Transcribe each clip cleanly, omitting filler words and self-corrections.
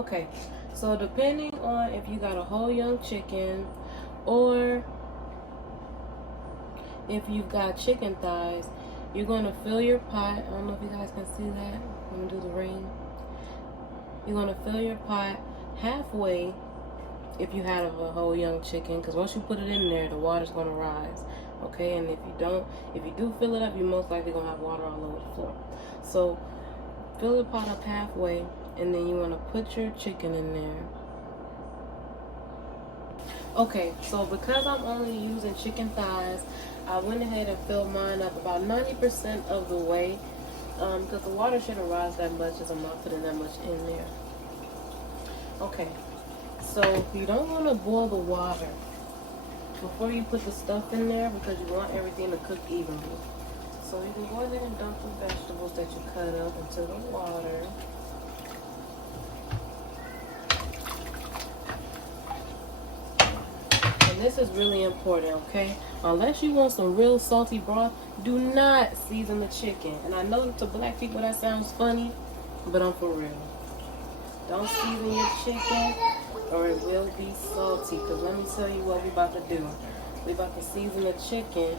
Okay, so depending on if you got a whole young chicken or if you've got chicken thighs, you're going to fill your pot. I don't know if you guys can see that. I'm going to do the ring. You're going to fill your pot halfway if you have a whole young chicken, because once you put it in there, the water's going to rise. Okay, and if you do fill it up, you're most likely going to have water all over the floor. So fill the pot up halfway, and then you want to put your chicken in there. Okay, so because I'm only using chicken thighs, I went ahead and filled mine up about 90% of the way, because the water shouldn't rise that much as I'm not putting that much in there. Okay, so you don't want to boil the water before you put the stuff in there, because you want everything to cook evenly. So you can go ahead and dump the vegetables that you cut up into the water. And this is really important, okay? Unless you want some real salty broth, do not season the chicken. And I know to black people that sounds funny, but I'm for real. Don't season your chicken or it will be salty. Because let me tell you what we're about to do. We're about to season the chicken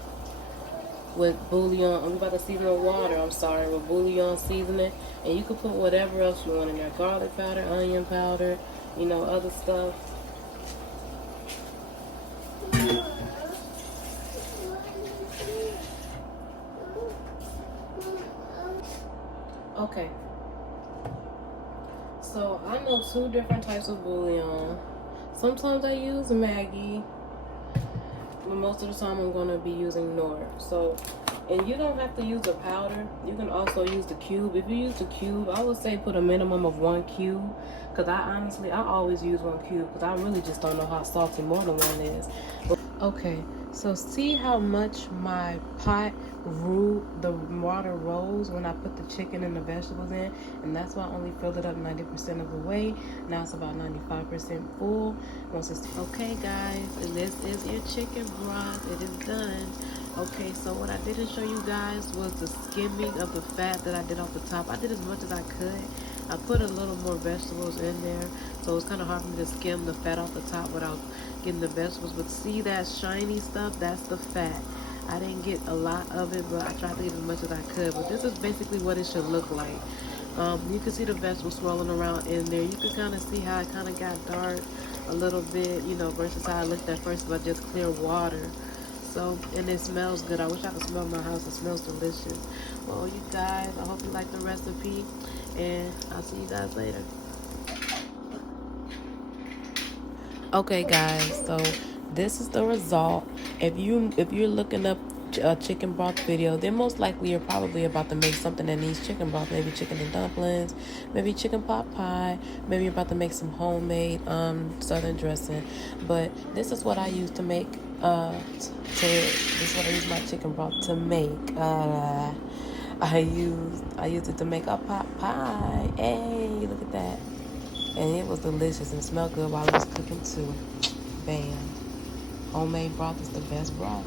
with bouillon. We're about to season the water, with bouillon seasoning. And you can put whatever else you want in there. Garlic powder, onion powder, you know, other stuff. Okay. So I know 2 different types of bouillon. Sometimes I use Maggi, but most of the time I'm going to be using Knorr. So, and you don't have to use a powder. You can also use the cube. If you use the cube, I would say put a minimum of 1 cube. Because I always use 1 cube because I really just don't know how salty more than 1 is. Okay, so see how much my pot the water rose when I put the chicken and the vegetables in, and that's why I only filled it up 90% of the way. Now it's about 95% full. Okay guys, and this is your chicken broth. It is done. Okay, so what I didn't show you guys was the skimming of the fat that I did off the top. I did as much as I could. I put a little more vegetables in there, so it's kind of hard for me to skim the fat off the top without getting the vegetables. But see that shiny stuff? That's the fat. I didn't get a lot of it, but I tried to get as much as I could. But this is basically what it should look like. You can see the vegetables swirling around in there. You can kind of see how it kind of got dark a little bit, you know, versus how I looked at first about just clear water. So, and it smells good. I wish I could smell my house. It smells delicious. Well, you guys, I hope you like the recipe, and I'll see you guys later. Okay, guys, so this is the result. If you're looking up a chicken broth video, then most likely you're probably about to make something that needs chicken broth. Maybe chicken and dumplings, maybe chicken pot pie, maybe you're about to make some homemade southern dressing. But this is what I use to make this is what I use my chicken broth to make. I used it to make a pot pie. Hey, look at that. And it was delicious and smelled good while it was cooking too. Bam. Homemade broth is the best broth.